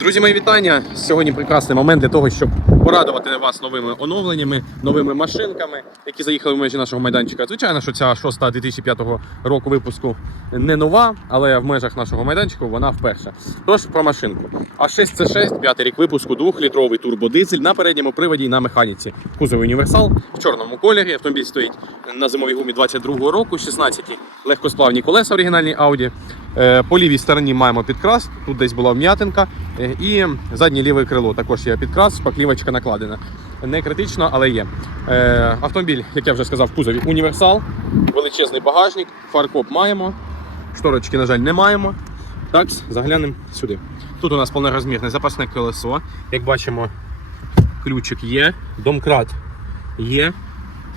Друзі, мої вітання. Сьогодні прекрасний момент для того, щоб порадувати вас новими оновленнями, новими машинками, які заїхали в межі нашого майданчика. Звичайно, що ця шоста 2005 року випуску не нова, але в межах нашого майданчика вона вперше. Тож про машинку. А6 c 6 п'ятий рік випуску, двохлітровий турбодизель на передньому приводі і на механіці. Кузов універсал в чорному кольорі. Автомобіль стоїть на зимовій гумі 22-го року, 16 легкосплавні колеса оригінальні Audi. Е, По лівій стороні маємо підкрас, тут десь була вм'ятинка. Е, І заднє ліве крило також є підкрас, шпаклівочка накладена. Не критично, але є. Е, Автомобіль, як я вже сказав, в кузові універсал, величезний багажник, фаркоп маємо, шторочки, на жаль, не маємо. Так, заглянемо сюди. Тут у нас повнорозмірне запасне колесо. Як бачимо, ключик є, домкрат є.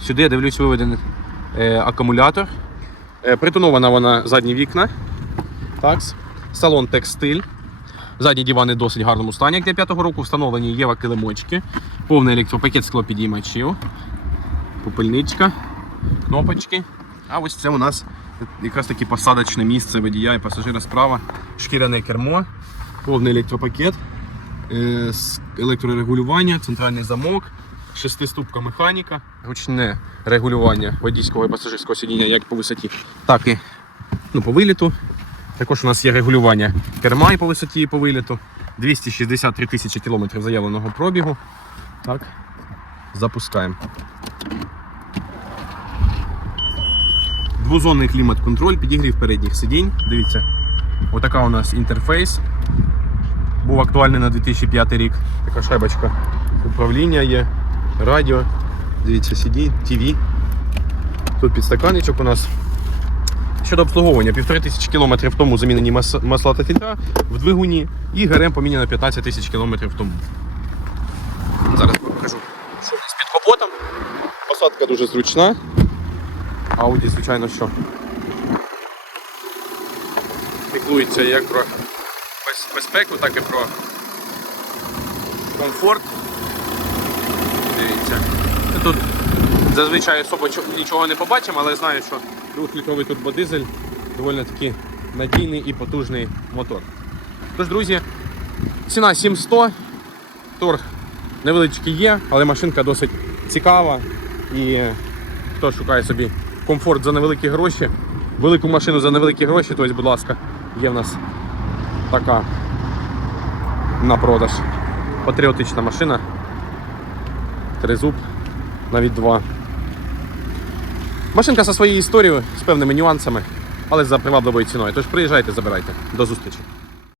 Сюди я дивлюсь виведений акумулятор. Притонована вона задні вікна. Такс. Салон текстиль. Задні дивани досить гарному стані, як для п'ятого року. Встановлені Єва килимочки, повний електропакет склопідіймачів, попельничка, кнопочки. А ось це у нас якраз таки посадочне місце водія і пасажира справа. Шкіряне кермо, повний електропакет, е, електрорегулювання, центральний замок, шестиступка механіка, ручне регулювання водійського і пасажирського сидіння як по висоті, так і ну, по виліту. Також у нас є регулювання керма і по висоті і по виліту. 263 тисячі кілометрів заявленого пробігу. Так, запускаємо. Двозонний клімат-контроль, підігрів передніх сидінь. Дивіться, отака у нас інтерфейс. Був актуальний на 2005 рік. Така шайбочка управління є, радіо. Дивіться, CD, TV. Тут підстаканничок у нас. Щодо обслуговування, півтори тисячі кілометрів тому замінені мас- масла та фільтра в двигуні і ГРМ поміняно 15 тисяч кілометрів тому. Зараз покажу, що нас під капотом. Посадка дуже зручна. Ауді, звичайно, що піклується як про без- безпеку, так і про комфорт. Дивіться. Тут зазвичай особо нічого не побачимо, але знаю, що двохлітровий турбодизель доволі таки надійний і потужний мотор. Тож, друзі, ціна 7100, торг невеличкий є, але машинка досить цікава. І хто шукає собі комфорт за невеликі гроші, велику машину за невеликі гроші, то будь ласка, є в нас така на продаж. Патріотична машина. Тризуб, навіть два. Машинка зі своєю історією, з певними нюансами, але за привабливою ціною. Тож приїжджайте, забирайте. До зустрічі.